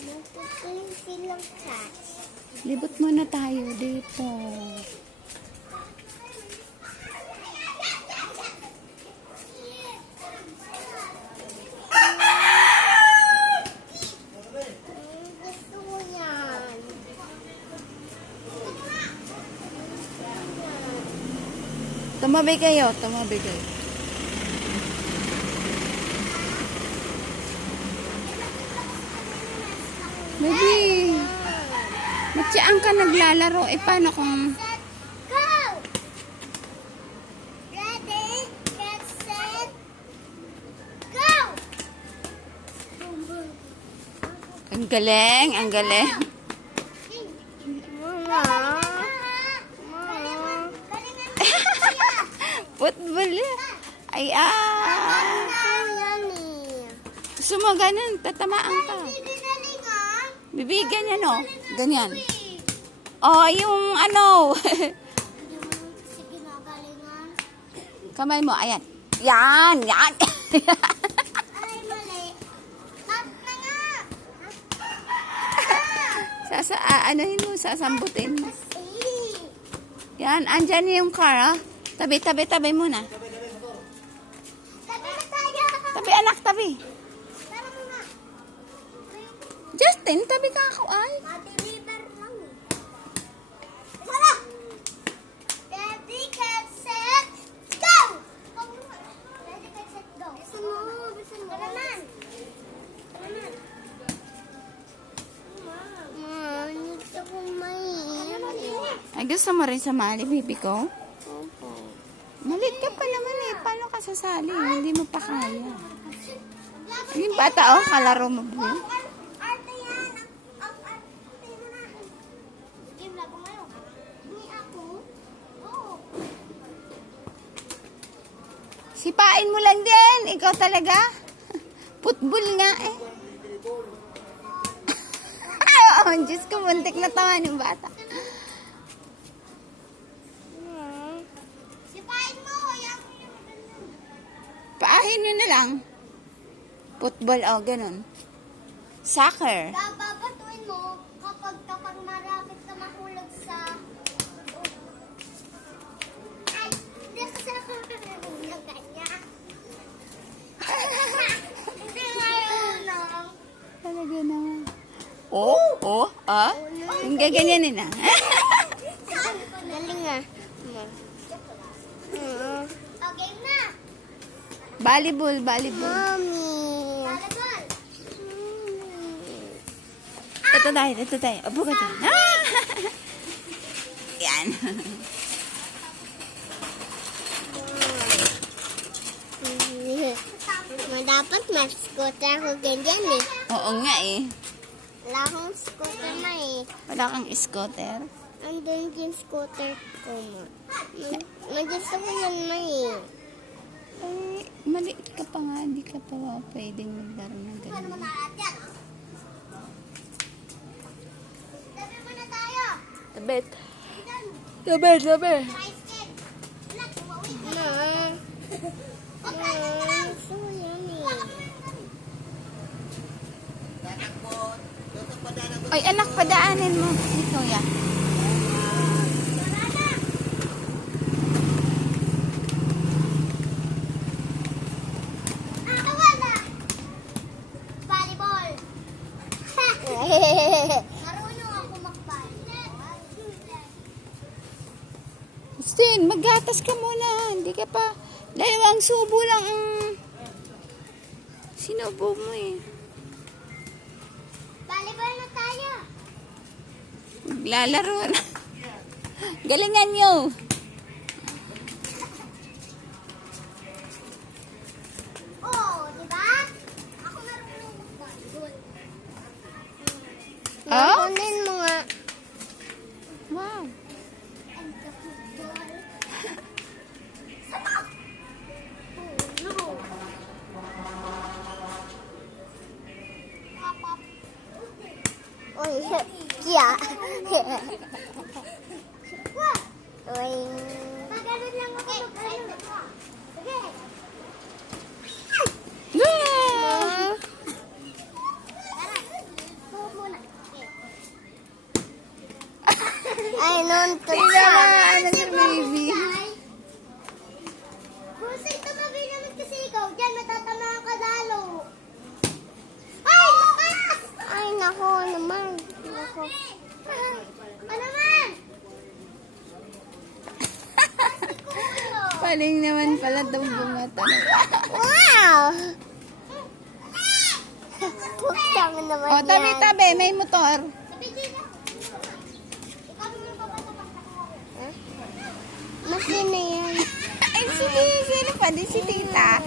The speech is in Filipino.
Magkukulit silang cats. Libot muna tayo dito. Tumabi kayo, tumabi kayo. Baby, matsiyaan ka naglalaro. Eh, paano kung... Ang galing, ang galing. Football. Ay, ah. Gusto mo ganun, tatamaan ka. Ah. Bibi, ganyan o. Ganyan. Oh, yung ano. Kamay mo, ayan. Yan, yan. Ay, mali. Cut na nga. Sasa, ah, anuhin mo, sasambutin mo. Yan, andyan yung car, ah. Tabi, tabi, tabi muna. Sabi na tayo. Tabi, anak, tabi. Justin, tabi ka ako, ay. Ma-deliver Ay, gusto mo rin sumali, baby ko? Opo. Malit ka pa naman eh. Paano ka sasali? Hindi mo pa kaya. Yung bata, oh, kalaro mo ba? yun? Arte yan. Ang arte mo na. Game labo ngayon. Ni ako? Oo. Sipain mo lang din. Ikaw talaga. Football nga eh. Ay, oh, Diyos ko, muntik na tawa ng bata. Sipain mo. Yan ko yung maganda. Paahin nyo na lang. Football, oh, ganun. Soccer. Bababatuin mo kapag kapag marapit ka mahulog sa... Ay, hindi ako nanonood ng ganyan. Hindi ngayon lang. Talaga naman. Oh, oh, ah. Yung gaganyanin ah. Galing ah. Okay na. Volleyball, volleyball. Mommy. Volleyball. Ito tayo, ito tayo. Apo ka dyan. Ah! Yan. Dapat mas scooter ako ganyan eh. Oo nga eh. Wala akong scooter na eh. Wala kang scooter. Andun yung scooter ko mo. Nagusto ko yun ma eh. Eh, maliit ka pa nga. Hindi ka pa pwedeng maglaro ng ganun. Tabet. Tabet, tabet. Gusto ko yan eh. Ay, anak, padaanin mo. Dito, ya. Wala na. Ah, wala. Volleyball. Marunong ako mag-volleyball. Maggatas ka muna. Hindi ka pa... Dalawang subo lang ang... Sinubo mo eh. Volleyball na tayo. Maglalaro na. Galingan nyo. Oi, kia. Oi. Maganon lang ako magkano. Okay. Ay, non, tulog. Ay, nako naman. Ano naman? Paling naman pala itong bumata. Wow! Puktang naman O, yan. tabi-tabi, may motor. Masin na yan. Ay, si, sino pa? Di si tita.